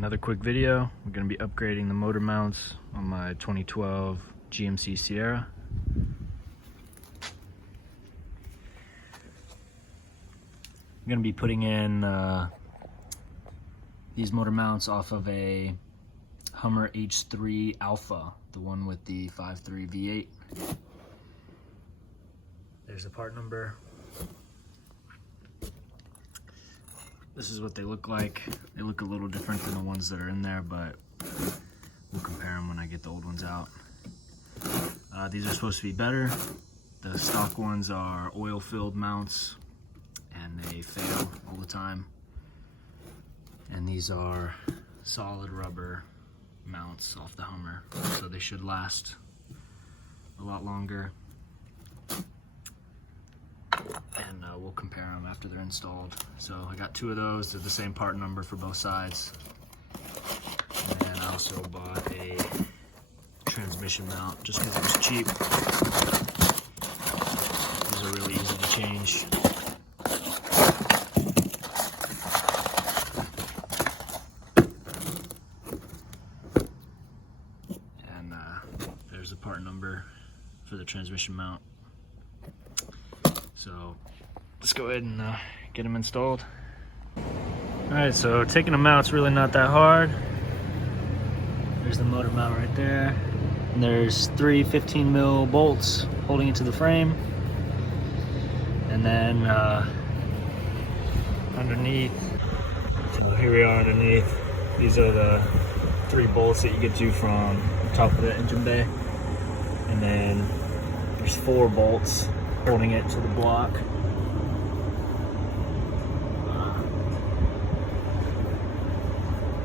Another quick video. We're going to be upgrading the motor mounts on my 2012 GMC Sierra. I'm going to be putting in these motor mounts off of a Hummer H3 Alpha, the one with the 5.3 V8. There's the part number. This is what they look like. They look a little different than the ones that are in there, but we'll compare them when I get the old ones out. These are supposed to be better. The stock ones are oil-filled mounts, and they fail all the time. And these are solid rubber mounts off the Hummer, so they should last a lot longer. And we'll compare them after they're installed. So I got two of those. They're the same part number for both sides. And then I also bought a transmission mount just because it was cheap. These are really easy to change. And there's the part number for the transmission mount. So let's go ahead and get them installed. All right, so taking them out's really not that hard. There's the motor mount right there. And there's three 15 mil bolts holding it to the frame. And then underneath, so here we are underneath. These are the three bolts that you get to from the top of the engine bay. And then there's four bolts holding it to the block.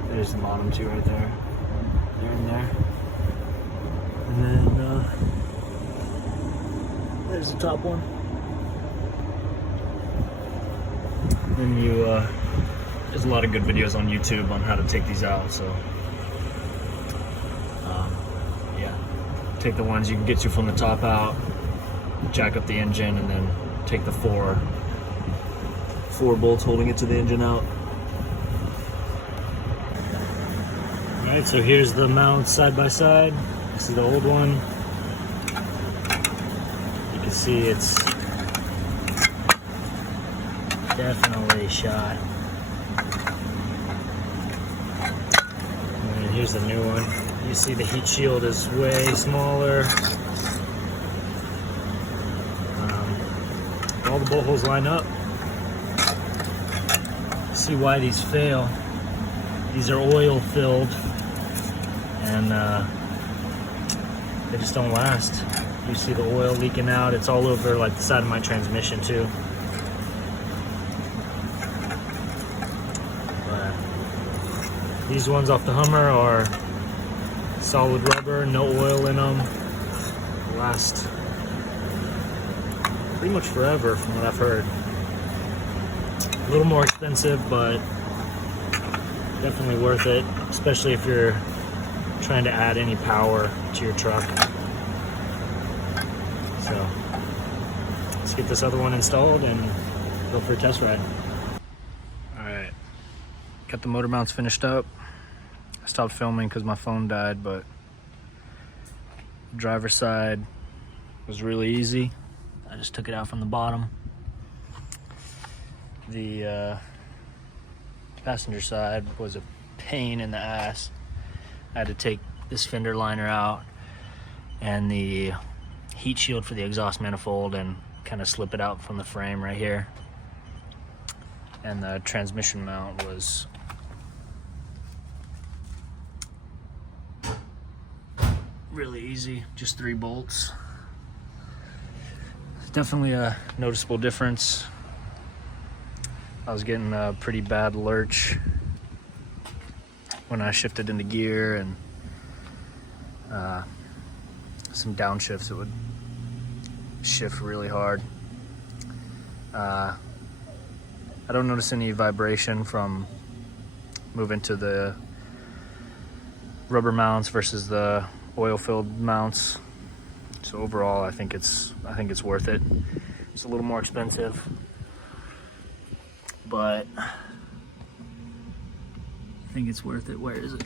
There's the bottom two right there. They're in there. And then there's the top one. Then there's a lot of good videos on YouTube on how to take these out. So yeah, take the ones you can get to from the top out, jack up the engine, and then take the four bolts holding it to the engine out. Alright, so here's the mounts side by side. This is the old one. You can see it's definitely shot. And then here's the new one. You see the heat shield is way smaller. All the bolt holes line up. See why these fail. These are oil filled, and they just don't last. You see the oil leaking out. It's all over like the side of my transmission too. But these ones off the Hummer are solid rubber, no oil in them. Last pretty much forever from what I've heard. A little more expensive, but definitely worth it, especially if you're trying to add any power to your truck. So let's get this other one installed and go for a test ride. Alright, got the motor mounts finished up. I stopped filming because my phone died, but the driver's side was really easy. I just took it out from the bottom. The passenger side was a pain in the ass. I had to take this fender liner out and the heat shield for the exhaust manifold and kind of slip it out from the frame right here. And the transmission mount was really easy, just 3 bolts. Definitely a noticeable difference. I was getting a pretty bad lurch when I shifted into gear, and some downshifts, it would shift really hard. I don't notice any vibration from moving to the rubber mounts versus the oil-filled mounts. So overall, I think it's worth it. It's a little more expensive, but think it's worth it. Where is it?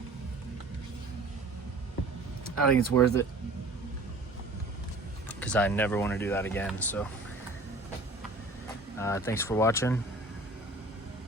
I think it's worth it because I never want to do that again. So thanks for watching.